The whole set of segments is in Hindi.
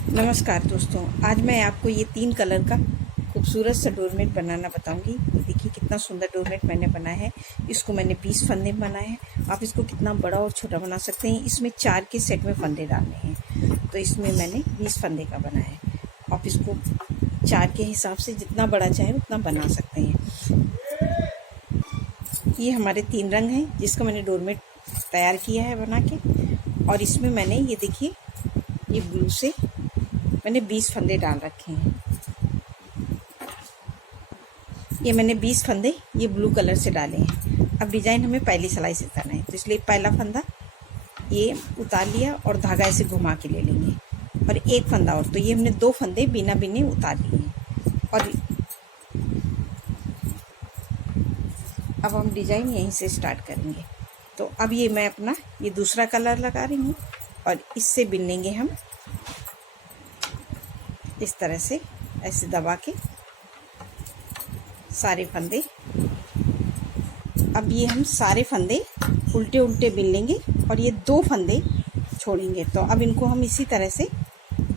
नमस्कार दोस्तों, आज मैं आपको ये 3 कलर का खूबसूरत सा डोरमेट बनाना बताऊंगी। ये देखिए कितना सुंदर डोरमेट मैंने बनाया है। इसको मैंने 20 फंदे में बनाया है। आप इसको कितना बड़ा और छोटा बना सकते हैं। इसमें 4 के सेट में फंदे डालने हैं, तो इसमें मैंने 20 फंदे का बनाया है। आप इसको 4 के हिसाब से जितना बड़ा चाहे उतना बना सकते हैं। ये हमारे 3 रंग हैं जिसका मैंने डोरमेट तैयार किया है बना के। और इसमें मैंने ये देखिए ये ब्लू से मैंने 20 फंदे डाल रखे हैं। ये मैंने 20 फंदे ये ब्लू कलर से डाले हैं। अब डिज़ाइन हमें पहली सिलाई से करना है, तो इसलिए पहला फंदा ये उतार लिया और धागा ऐसे घुमा के ले लेंगे और एक फंदा और, तो ये हमने 2 फंदे बिना बिने उतार लिए हैं। और अब हम डिज़ाइन यहीं से स्टार्ट करेंगे। तो अब ये मैं अपना ये दूसरा कलर लगा रही हूँ और इससे बिन लेंगे हम इस तरह से, ऐसे दबा के सारे फंदे। अब ये हम सारे फंदे उल्टे उल्टे बिन लेंगे और ये 2 फंदे छोड़ेंगे। तो अब इनको हम इसी तरह से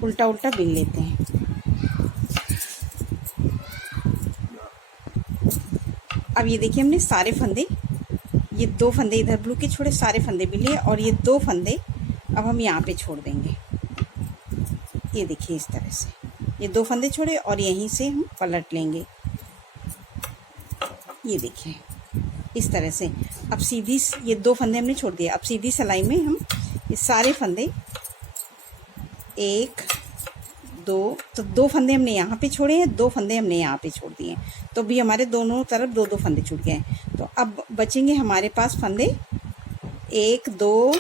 उल्टा उल्टा बिन लेते हैं। अब ये देखिए हमने सारे फंदे, ये 2 फंदे इधर ब्लू के छोड़े, सारे फंदे बिन लिए और ये 2 फंदे अब हम यहाँ पे छोड़ देंगे। ये देखिए इस तरह से ये 2 फंदे छोड़े और यहीं से हम पलट लेंगे। ये देखिए इस तरह से। अब सीधी ये 2 फंदे हमने छोड़ दिए। अब सीधी सिलाई में हम ये सारे फंदे 1 2, तो 2 फंदे हमने यहाँ पे छोड़े हैं, 2 फंदे हमने यहाँ पे छोड़ दिए हैं। तो भी हमारे दोनों तरफ 2-2 फंदे छूट गए हैं। तो अब बचेंगे हमारे पास फंदे 1 2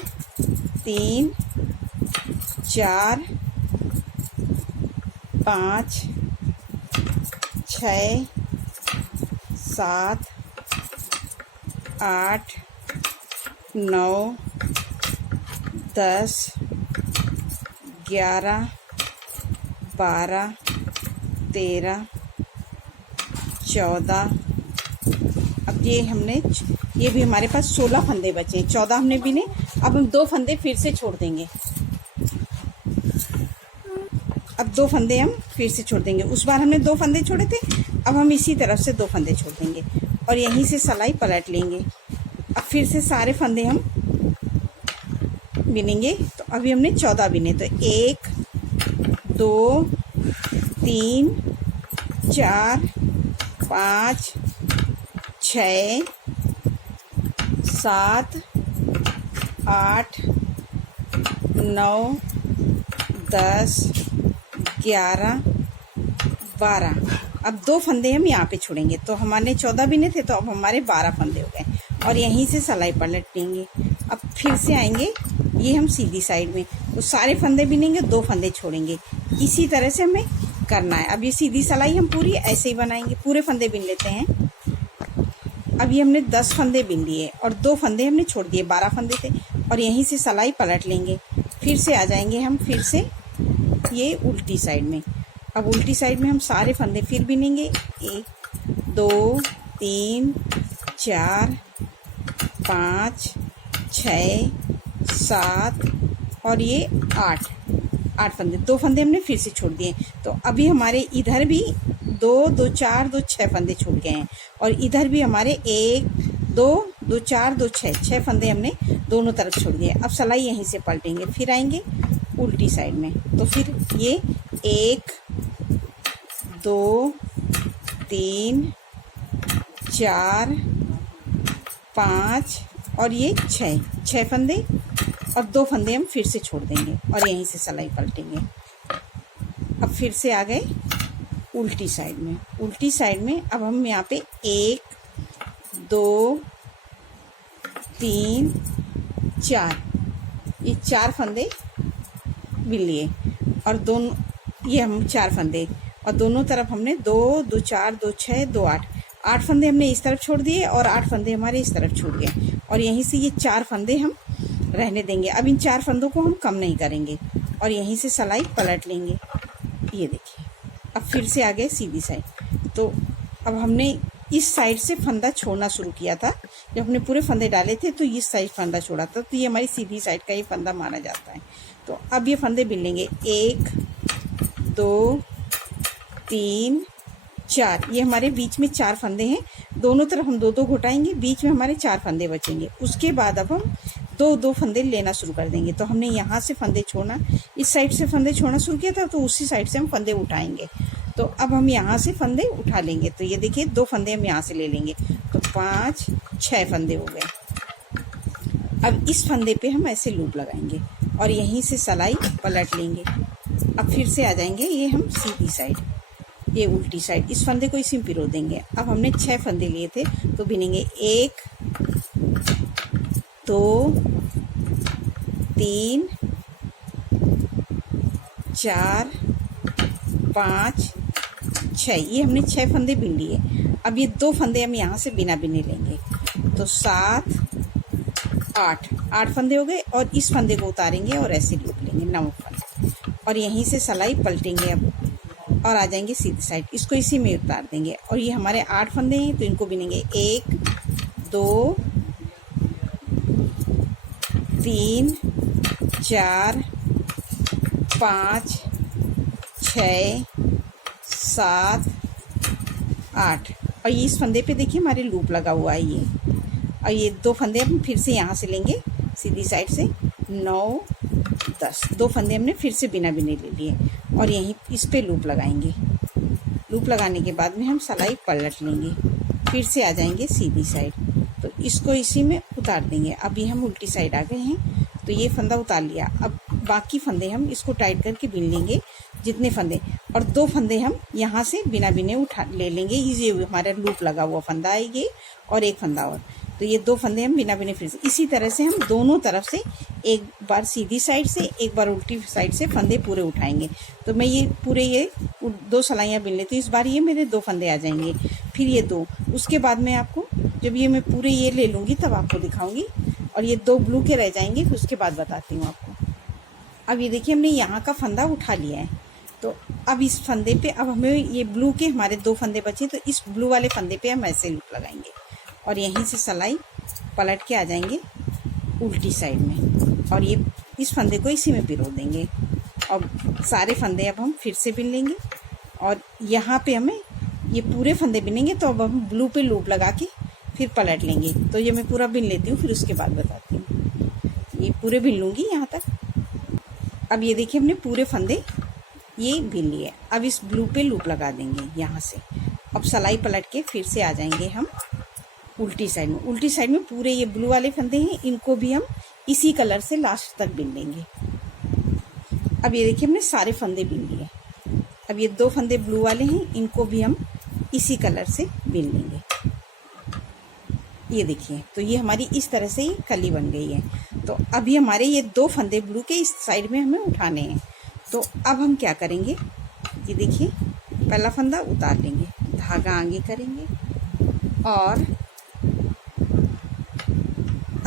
3 4 5 6 7 8 9 10 11 12 13 14। अब ये भी हमारे पास 16 फंदे बचे हैं। 14 हमने बिने। अब हम 2 फंदे फिर से छोड़ देंगे। अब 2 फंदे हम फिर से छोड़ देंगे। उस बार हमने 2 फंदे छोड़े थे, अब हम इसी तरफ से 2 फंदे छोड़ देंगे और यहीं से सिलाई पलट लेंगे। अब फिर से सारे फंदे हम बिनेंगे। तो अभी हमने 14 बिने, तो 1 2 3 4 5 6 7 8 9 10 11 12। अब 2 फंदे हम यहाँ पे छोड़ेंगे। तो हमारे 14 बिने थे, तो अब हमारे 12 फंदे हो गए और यहीं से सिलाई पलट लेंगे। अब फिर से आएंगे ये हम सीधी साइड में, तो सारे फंदे बिनेंगे, 2 फंदे छोड़ेंगे। इसी तरह से हमें करना है। अब ये सीधी सिलाई हम पूरी ऐसे ही बनाएंगे। पूरे फंदे बिन लेते हैं। अब ये हमने 10 फंदे बिन लिए और 2 फंदे हमने छोड़ दिए, 12 फंदे थे और यहीं से सिलाई पलट लेंगे। फिर से आ जाएंगे हम फिर से ये उल्टी साइड में। अब उल्टी साइड में हम सारे फंदे फिर बिनेंगे। 1 2 3 4 5 6 7 और ये 8 फंदे। 2 फंदे हमने फिर से छोड़ दिए। तो अभी हमारे इधर भी 2 2 4 2 6 फंदे छूट गए हैं और इधर भी हमारे 1 2 2 4 2 6 फंदे हमने दोनों तरफ छोड़ दिए। अब सिलाई यहीं से पलटेंगे, फिर आएंगे उल्टी साइड में। तो फिर ये 1 2 3 4 5 और ये 6 फंदे और 2 फंदे हम फिर से छोड़ देंगे और यहीं से सिलाई पलटेंगे। अब फिर से आ गए उल्टी साइड में। उल्टी साइड में अब हम यहाँ पे 1 2 3 4 ये 4 फंदे बिन लिए और दोनों ये हम 4 फंदे और दोनों तरफ हमने 2 2 4 2 6 2 8 फंदे हमने इस तरफ छोड़ दिए और 8 फंदे हमारे इस तरफ छूट गए और यहीं से ये 4 फंदे हम रहने देंगे। अब इन 4 फंदों को हम कम नहीं करेंगे और यहीं से सिलाई पलट लेंगे। ये देखिए अब फिर से आ गए सीधी साइड। तो अब हमने इस साइड से फंदा छोड़ना शुरू किया था। जब हमने पूरे फंदे डाले थे तो इस साइड फंदा छोड़ा था, तो ये हमारी सीधी साइड का ही फंदा माना जाता है। तो अब ये फंदे बिन लेंगे। 1 2 3 4, ये हमारे बीच में 4 फंदे हैं। दोनों तरफ हम 2-2 घुटाएंगे, बीच में हमारे 4 फंदे बचेंगे। उसके बाद अब हम 2-2 फंदे लेना शुरू कर देंगे। तो हमने यहाँ से फंदे छोड़ना, इस साइड से फंदे छोड़ना शुरू किया था, तो उसी साइड से हम फंदे उठाएंगे। तो अब हम यहाँ से फंदे उठा लेंगे। तो ये देखिए 2 फंदे हम यहाँ से ले लेंगे, तो 5 6 फंदे हो गए। अब इस फंदे पे हम ऐसे लूप लगाएंगे और यहीं से सिलाई पलट लेंगे। अब फिर से आ जाएंगे ये हम सीधी साइड, ये उल्टी साइड, इस फंदे को इसी में पिरो देंगे। अब हमने 6 फंदे लिए थे, तो बिनेंगे 1 2 3 4 5 6, ये हमने 6 फंदे बिन लिए। अब ये 2 फंदे हम यहाँ से बिना बिने लेंगे, तो 7 8 फंदे हो गए। और इस फंदे को उतारेंगे और ऐसे लूप लेंगे 9 फंदे, और यहीं से सिलाई पलटेंगे अब और आ जाएंगे सीधी साइड। इसको इसी में उतार देंगे और ये हमारे 8 फंदे हैं, तो इनको बिनेंगे 1 2 3 4 5 6 7 8, और ये इस फंदे पे देखिए हमारे लूप लगा हुआ है ये। और ये 2 फंदे हम फिर से यहाँ से लेंगे सीधी साइड से, 9 10, 2 फंदे हमने फिर से बिना बिने ले लिए और यहीं इस पे लूप लगाएंगे। लूप लगाने के बाद में हम सिलाई पलट लेंगे, फिर से आ जाएंगे सीधी साइड, तो इसको इसी में उतार देंगे। अभी हम उल्टी साइड आ गए हैं, तो ये फंदा उतार लिया। अब बाकी फंदे हम इसको टाइट करके बिन लेंगे जितने फंदे, और 2 फंदे हम यहाँ से बिना बिने उठा ले लेंगे। ये हमारा लूप लगा हुआ फंदा है ये, और एक फंदा और, तो ये 2 फंदे हम बिना बिने फिर से इसी तरह से हम दोनों तरफ से एक बार सीधी साइड से एक बार उल्टी साइड से फंदे पूरे उठाएंगे। तो मैं ये पूरे ये 2 सिलाइयाँ बिन लेती हूँ। इस बार ये मेरे 2 फंदे आ जाएंगे, फिर ये 2, उसके बाद में आपको जब ये मैं पूरे ये ले लूँगी तब आपको दिखाऊँगी, और ये 2 ब्लू के रह जाएंगे, फिर उसके बाद बताती हूँ आपको। अब ये देखिए हमने यहाँ का फंदा उठा लिया है, तो अब इस फंदे पे अब हमें ये ब्लू के हमारे 2 फंदे बचे, तो इस ब्लू वाले फंदे पे हम ऐसे लूप लगाएंगे और यहीं से सिलाई पलट के आ जाएंगे उल्टी साइड में, और ये इस फंदे को इसी में पिरो देंगे। और सारे फंदे अब हम फिर से बिन लेंगे और यहाँ पे हमें ये पूरे फंदे बिनेंगे, तो अब हम ब्लू पे लूप लगा के फिर पलट लेंगे। तो ये मैं पूरा बिन लेती हूँ, फिर उसके बाद बताती हूँ। ये पूरे बिन लूँगी यहाँ तक। अब ये देखिए हमने पूरे फंदे ये बिन लिए। अब इस ब्लू पे लूप लगा देंगे यहाँ से। अब सिलाई पलट के फिर से आ जाएंगे हम उल्टी साइड में। उल्टी साइड में पूरे ये ब्लू वाले फंदे हैं, इनको भी हम इसी कलर से लास्ट तक बिन लेंगे। अब ये देखिए हमने सारे फंदे बिन लिए। अब ये 2 फंदे ब्लू वाले हैं, इनको भी हम इसी कलर से बिन लेंगे। ये देखिए, तो ये हमारी इस तरह से ही कली बन गई है। तो अभी हमारे ये 2 फंदे ब्लू के इस साइड में हमें उठाने हैं। तो अब हम क्या करेंगे, ये देखिए पहला फंदा उतार लेंगे, धागा आगे करेंगे, और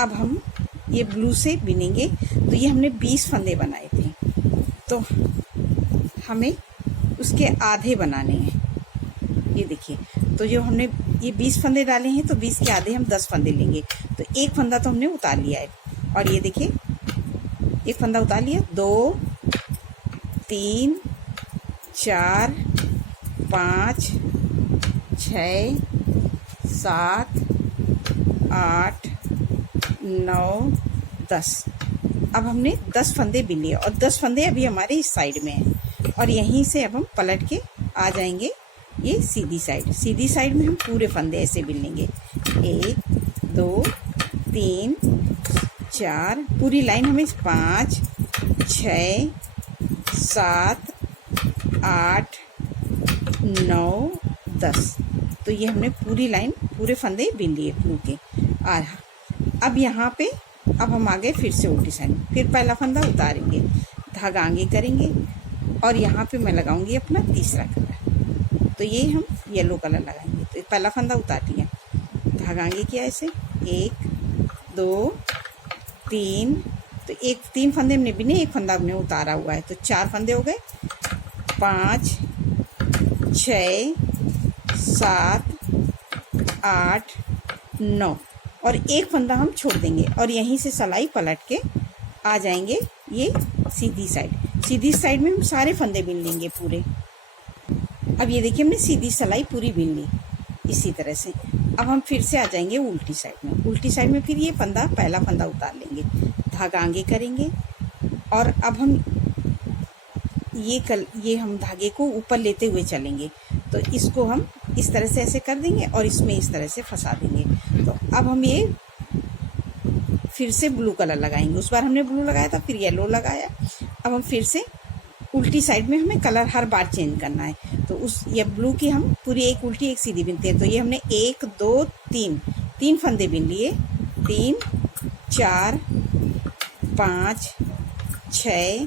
अब हम ये ब्लू से बिनेंगे। तो ये हमने 20 फंदे बनाए थे, तो हमें उसके आधे बनाने हैं। ये देखिए, तो जो हमने ये 20 फंदे डाले हैं, तो 20 के आधे हम 10 फंदे लेंगे। तो एक फंदा तो हमने उतार लिया है, और ये देखिए एक फंदा उतार लिया, 2 3 4 5 6 7 8 9 10। अब हमने 10 फंदे बिन लिए, और 10 फंदे अभी हमारे इस साइड में हैं, और यहीं से अब हम पलट के आ जाएंगे ये सीधी साइड। सीधी साइड में हम पूरे फंदे ऐसे बिन लेंगे, 1 2 3 4, पूरी लाइन हमें 5 6 7 8 9 10। तो ये हमने पूरी लाइन पूरे फंदे बिन लिए ब्लू के। अब यहाँ पे अब हम आ गए फिर से उल्टी साइड में। फिर पहला फंदा उतारेंगे, धागा आगे करेंगे, और यहाँ पे मैं लगाऊंगी अपना तीसरा कलर। तो ये हम येलो कलर लगाएंगे। तो पहला फंदा उतार लिया, धागा आगे किया ऐसे, 1 2 3। तो 3 फंदे हमने बिने, एक फंदा हमने उतारा हुआ है, तो 4 फंदे हो गए, 5 6 7 8 9, और एक फंदा हम छोड़ देंगे, और यहीं से सिलाई पलट के आ जाएंगे ये सीधी साइड। सीधी साइड में हम सारे फंदे बिन लेंगे पूरे। अब ये देखिए हमने सीधी सिलाई पूरी बिन ली इसी तरह से। अब हम फिर से आ जाएंगे उल्टी साइड में। उल्टी साइड में फिर ये फंदा, पहला फंदा उतार लेंगे, धागा आगे करेंगे और अब हम ये हम धागे को ऊपर लेते हुए चलेंगे। तो इसको हम इस तरह से ऐसे कर देंगे और इसमें इस तरह से फंसा देंगे। तो अब हम ये फिर से ब्लू कलर लगाएंगे। उस बार हमने ब्लू लगाया था, फिर येलो लगाया। अब हम फिर से उल्टी साइड में हमें कलर हर बार चेंज करना है। तो उस ये ब्लू की हम पूरी एक उल्टी एक सीधी बिनते हैं। तो ये हमने 1 2 3 फंदे बिन लिए, 3 4 5 6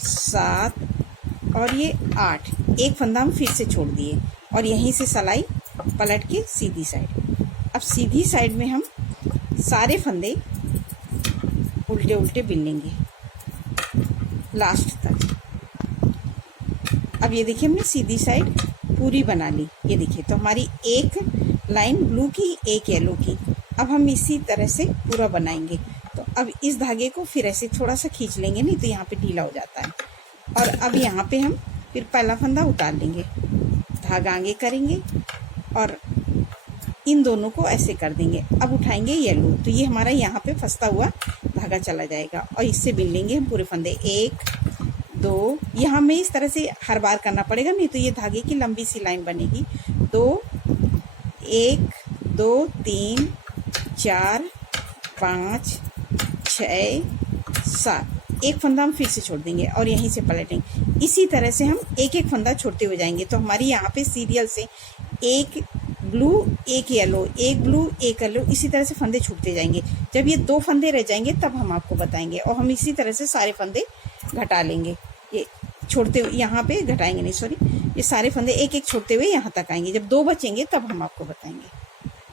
7 और ये 8। एक फंदा हम फिर से छोड़ दिए और यहीं से सिलाई पलट के सीधी साइड। अब सीधी साइड में हम सारे फंदे उल्टे उल्टे बिन लेंगे लास्ट तक। अब ये देखिए हमने सीधी साइड पूरी बना ली। ये देखिए तो हमारी एक लाइन ब्लू की, एक येलो की। अब हम इसी तरह से पूरा बनाएंगे। तो अब इस धागे को फिर ऐसे थोड़ा सा खींच लेंगे, नहीं तो यहाँ पे ढीला हो जाता है। और अब यहाँ पे हम फिर पहला फंदा उतार लेंगे, धागा आगे करेंगे और इन दोनों को ऐसे कर देंगे। अब उठाएंगे येलो, तो ये हमारा यहाँ पे फंसता हुआ धागा चला जाएगा और इससे बिन लेंगे हम पूरे फंदे। 1 2, यहाँ में इस तरह से हर बार करना पड़ेगा, नहीं तो ये धागे की लंबी सी लाइन बनेगी। 2 1 2 3 4 5 6 7। एक फंदा हम फिर से छोड़ देंगे और यहीं से पलटेंगे। इसी तरह से हम एक एक फंदा छोड़ते हुए जाएंगे। तो हमारी यहाँ पे सीरियल से एक ब्लू एक येलो, एक ब्लू एक येलो, इसी तरह से फंदे छूटते जाएंगे। जब ये 2 फंदे रह जाएंगे तब हम आपको बताएंगे। और हम इसी तरह से सारे फंदे घटा लेंगे। ये छोड़ते हुए यहाँ पे घटाएंगे नहीं, सॉरी, ये सारे फंदे एक एक छोड़ते हुए यहाँ तक आएंगे। जब 2 बचेंगे तब हम आपको बताएंगे।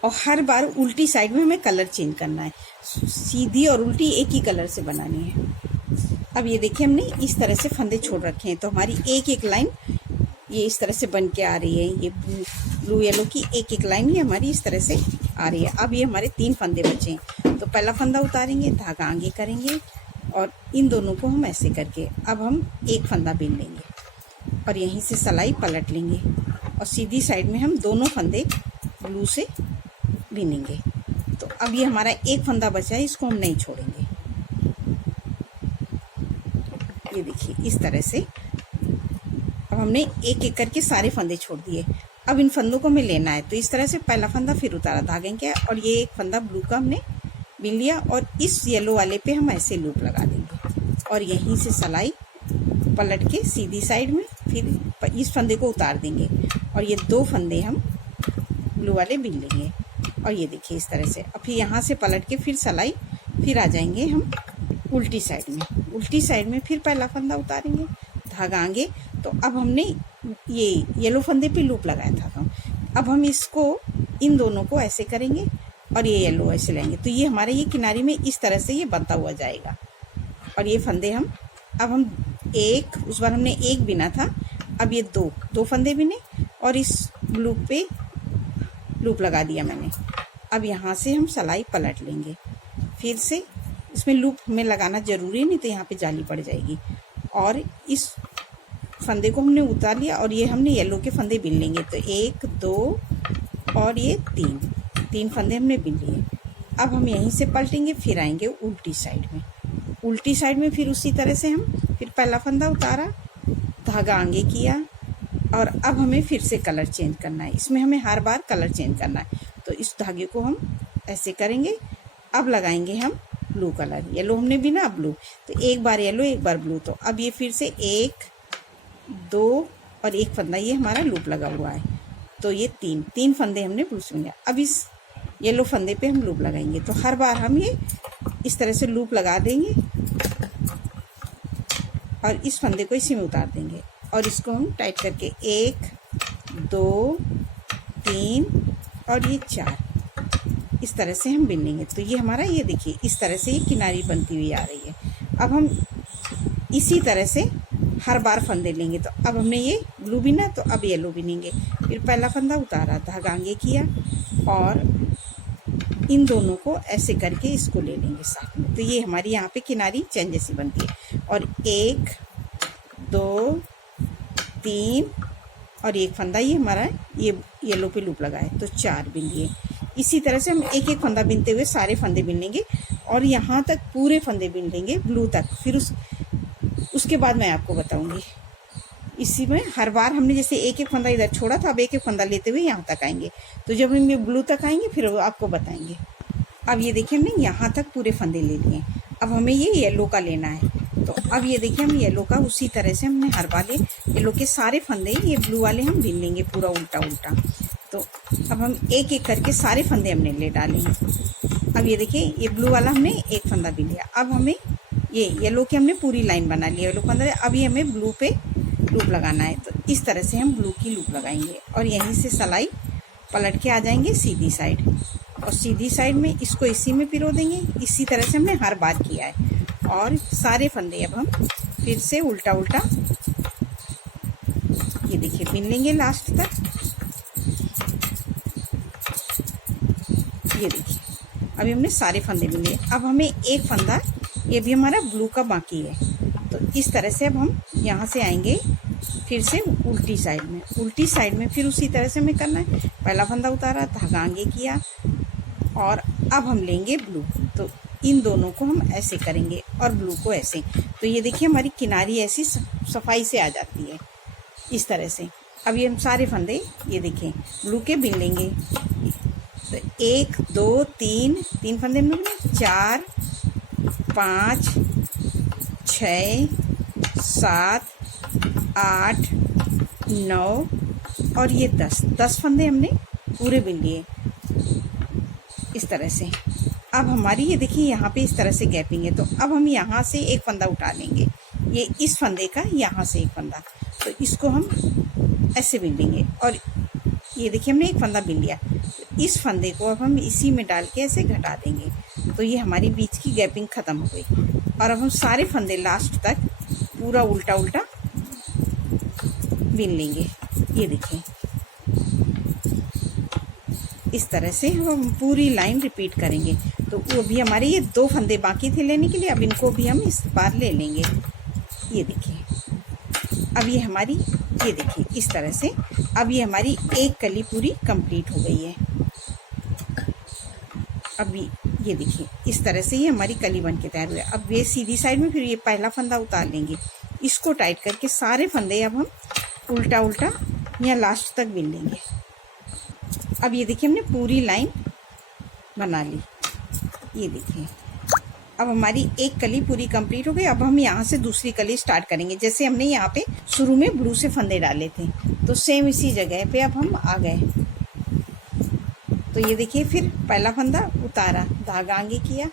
और हर बार उल्टी साइड में हमें कलर चेंज करना है, सीधी और उल्टी एक ही कलर से बनानी है। अब ये देखिए हमने इस तरह से फंदे छोड़ रखे हैं। तो हमारी एक एक लाइन ये इस तरह से बन के आ रही है। ये ब्लू येलो की एक एक लाइन ये हमारी इस तरह से आ रही है। अब ये हमारे 3 फंदे बचे हैं। तो पहला फंदा उतारेंगे, धागा आगे करेंगे और इन दोनों को हम ऐसे करके अब हम एक फंदा बिन लेंगे और यहीं से सिलाई पलट लेंगे और सीधी साइड में हम दोनों फंदे ब्लू से बिनेंगे। तो अब ये हमारा एक फंदा बचा है, इसको हम नहीं छोड़ेंगे। ये देखिए इस तरह से अब हमने एक एक करके सारे फंदे छोड़ दिए। अब इन फंदों को हमें लेना है। तो इस तरह से पहला फंदा फिर उतारा धागे के और ये एक फंदा ब्लू का हमने बिन लिया और इस येलो वाले पे हम ऐसे लूप लगा देंगे और यहीं से सिलाई पलट के सीधी साइड में फिर इस फंदे को उतार देंगे और ये 2 फंदे हम ब्लू वाले बिन लेंगे। और ये देखिए इस तरह से। अब फिर यहाँ से पलट के फिर सिलाई फिर आ जाएंगे हम उल्टी साइड में। उल्टी साइड में फिर पहला फंदा उतारेंगे, धागा आगे। तो अब हमने ये येलो फंदे पे लूप लगाया था। तो अब हम इसको इन दोनों को ऐसे करेंगे और ये येलो ऐसे लेंगे। तो ये हमारे ये किनारी में इस तरह से ये बनता हुआ जाएगा। और ये फंदे हम अब हम एक, उस बार हमने एक बिना था, अब ये 2 फंदे बिने और इस लूप पे लूप लगा दिया मैंने। अब यहाँ से हम सिलाई पलट लेंगे। फिर से इसमें लूप हमें लगाना ज़रूरी है, नहीं तो यहाँ पे जाली पड़ जाएगी। और इस फंदे को हमने उतार लिया और ये हमने येलो के फंदे बिन लेंगे। तो 1 2 और ये 3 फंदे हमने बिन लिए। अब हम यहीं से पलटेंगे, फिर आएंगे उल्टी साइड में। उल्टी साइड में फिर उसी तरह से हम फिर पहला फंदा उतारा, धागा आगे किया और अब हमें फिर से कलर चेंज करना है। इसमें हमें हर बार कलर चेंज करना है। तो इस धागे को हम ऐसे करेंगे। अब लगाएंगे हम ब्लू कलर, येलो हमने बिना, अब ब्लू। तो एक बार येलो एक बार ब्लू। तो अब ये फिर से 1 2 और एक फंदा ये हमारा लूप लगा हुआ है। तो ये 3 फंदे हमने ब्लू से बिना। अब इस येलो फंदे पे हम लूप लगाएंगे। तो हर बार हम ये इस तरह से लूप लगा देंगे और इस फंदे को इसी में उतार देंगे और इसको हम टाइट करके 1 2 3 और ये 4 इस तरह से हम बिन लेंगे। तो ये हमारा, ये देखिए इस तरह से ये किनारी बनती हुई आ रही है। अब हम इसी तरह से हर बार फंदे लेंगे। तो अब हमने ये ब्लू बिना, तो अब येलो बिनेंगे। फिर पहला फंदा उतारा, धागा आगे किया और इन दोनों को ऐसे करके इसको ले लेंगे साथ में। तो ये हमारी यहाँ पे किनारी चैन जैसी बनती है। और 1 2 3 और एक फंदा ये हमारा ये येलो पे लूप लगा है, तो 4 बिन लिए। इसी तरह से हम एक एक फंदा बिनते हुए सारे फंदे बिन लेंगे और यहाँ तक पूरे फंदे बिन लेंगे ब्लू तक। फिर उसके बाद मैं आपको बताऊंगी। इसी में हर बार हमने जैसे एक एक फंदा इधर छोड़ा था, अब एक एक फंदा लेते हुए यहाँ तक आएंगे। तो जब हम ये ब्लू तक आएंगे फिर आपको बताएंगे। अब ये देखिए हमने यहाँ तक पूरे फंदे ले लिए। अब हमें ये येलो का लेना है, तो अब ये देखिए हम येलो का उसी तरह से हमने हर बार येलो के सारे फंदे ये ब्लू वाले हम बिन लेंगे पूरा उल्टा उल्टा। तो अब हम एक एक करके सारे फंदे हमने ले डालेंगे। अब ये देखिए ये ब्लू वाला हमने एक फंदा बिन लिया। अब हमें ये येलो की हमने पूरी लाइन बना ली, येलो फंदा। अब ये हमें ब्लू पे लूप लगाना है, तो इस तरह से हम ब्लू की लूप लगाएंगे और यहीं से सिलाई पलट के आ जाएंगे सीधी साइड, और सीधी साइड में इसको इसी में पिरो देंगे। इसी तरह से हमने हर बार किया है और सारे फंदे अब हम फिर से उल्टा उल्टा ये देखिए बिन लेंगे लास्ट तक। ये देखिए अभी हमने सारे फंदे बिन लिए। अब हमें एक फंदा ये भी हमारा ब्लू का बाकी है, तो इस तरह से अब हम यहाँ से आएंगे फिर से उल्टी साइड में फिर उसी तरह से हमें करना है। पहला फंदा उतारा, धागा आगे किया और अब हम लेंगे ब्लू। तो इन दोनों को हम ऐसे करेंगे और ब्लू को ऐसे। तो ये देखिए हमारी किनारी ऐसी सफाई से आ जाती है इस तरह से। अब ये हम सारे फंदे ये देखें ब्लू के बिन लेंगे। तो 1 2 3 फंदे मिल गए, 4 5 6 7 8 9 और ये 10 फंदे हमने पूरे बिन लिए इस तरह से। अब हमारी ये देखिए यहाँ पे इस तरह से गैपिंग है, तो अब हम यहाँ से एक फंदा उठा लेंगे, ये इस फंदे का यहाँ से एक फंदा, तो इसको हम ऐसे बिन लेंगे। और ये देखिए हमने एक फंदा बिन लिया, इस फंदे को अब हम इसी में डाल के ऐसे घटा देंगे, तो ये हमारी बीच की गैपिंग ख़त्म हो गई। और अब हम सारे फंदे लास्ट तक पूरा उल्टा उल्टा बिन लेंगे। ये देखिए इस तरह से हम पूरी लाइन रिपीट करेंगे। तो वो भी हमारे ये 2 फंदे बाकी थे लेने के लिए, अब इनको भी हम इस बार ले लेंगे। ये देखिए अब ये हमारी ये देखिए इस तरह से अब ये हमारी एक कली पूरी कंप्लीट हो गई है। अभी ये देखिए इस तरह से ये हमारी कली बन के तैयार हुई है। अब ये सीधी साइड में फिर ये पहला फंदा उतार लेंगे, इसको टाइट करके सारे फंदे अब हम उल्टा उल्टा यहाँ लास्ट तक बिन लेंगे। अब ये देखिए हमने पूरी लाइन बना ली। ये देखिए अब हमारी एक कली पूरी कंप्लीट हो गई। अब हम यहाँ से दूसरी कली स्टार्ट करेंगे, जैसे हमने यहाँ पे शुरू में ब्लू से फंदे डाले थे, तो सेम इसी जगह पे अब हम आ गए। तो ये देखिए फिर पहला फंदा उतारा, धागा आगे किया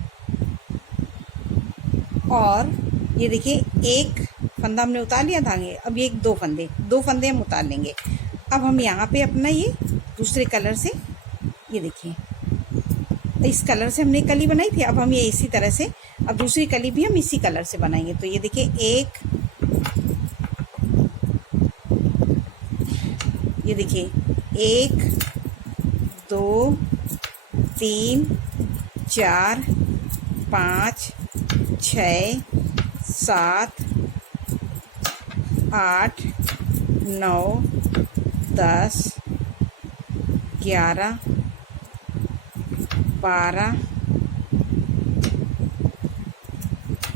और ये देखिए एक फंदा हमने उतार लिया धागे। अब ये 2 फंदे हम उतार लेंगे। अब हम यहाँ पे अपना ये दूसरे कलर से ये देखिए इस कलर से हमने कली बनाई थी, अब हम ये इसी तरह से अब दूसरी कली भी हम इसी कलर से बनाएंगे। तो ये देखिए ये देखिए 1 2 3 4 5 6 7 8 9 10 11 12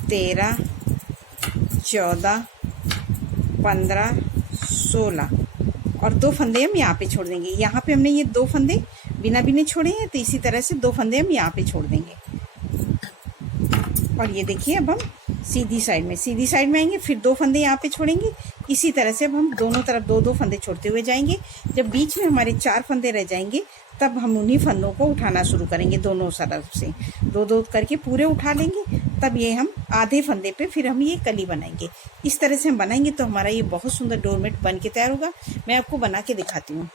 13 14 15 16 और 2 फंदे हम यहाँ पे छोड़ देंगे। यहाँ पे हमने ये 2 फंदे बिना बिने छोड़े हैं, तो इसी तरह से 2 फंदे हम यहाँ पे छोड़ देंगे। और ये देखिए अब हम सीधी साइड में आएंगे, फिर 2 फंदे यहाँ पे छोड़ेंगे। इसी तरह से अब हम दोनों तरफ 2-2 फंदे छोड़ते हुए जाएंगे। जब बीच में हमारे 4 फंदे रह जाएंगे तब हम उन्हीं फंदों को उठाना शुरू करेंगे, दोनों तरफ से 2-2 करके पूरे उठा लेंगे। तब ये हम आधे फंदे पे फिर हम ये कली बनाएंगे। इस तरह से हम बनाएंगे तो हमारा ये बहुत सुंदर डोरमेट बन के तैयार होगा। मैं आपको बना के दिखाती हूँ।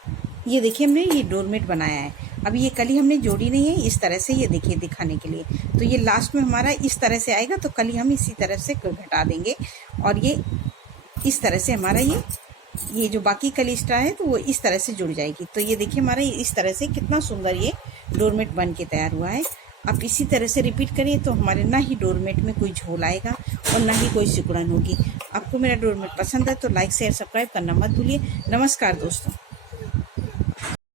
ये देखिए हमने ये डोरमेट बनाया है। अभी ये कली हमने जोड़ी नहीं है, इस तरह से ये देखिए दिखाने के लिए। तो ये लास्ट में हमारा इस तरह से आएगा, तो कली हम इसी तरह से घटा देंगे और ये इस तरह से हमारा ये जो बाकी कली एक्स्ट्रा है तो वो इस तरह से जुड़ जाएगी। तो ये देखिए हमारा इस तरह से कितना सुंदर ये डोरमेट बन के तैयार हुआ है। आप इसी तरह से रिपीट करिए तो हमारे ना ही डोरमेट में कोई झोल आएगा और ना ही कोई सिकुड़न होगी। आपको मेरा डोरमेट पसंद है तो लाइक शेयर सब्सक्राइब करना मत भूलिए। नमस्कार दोस्तों।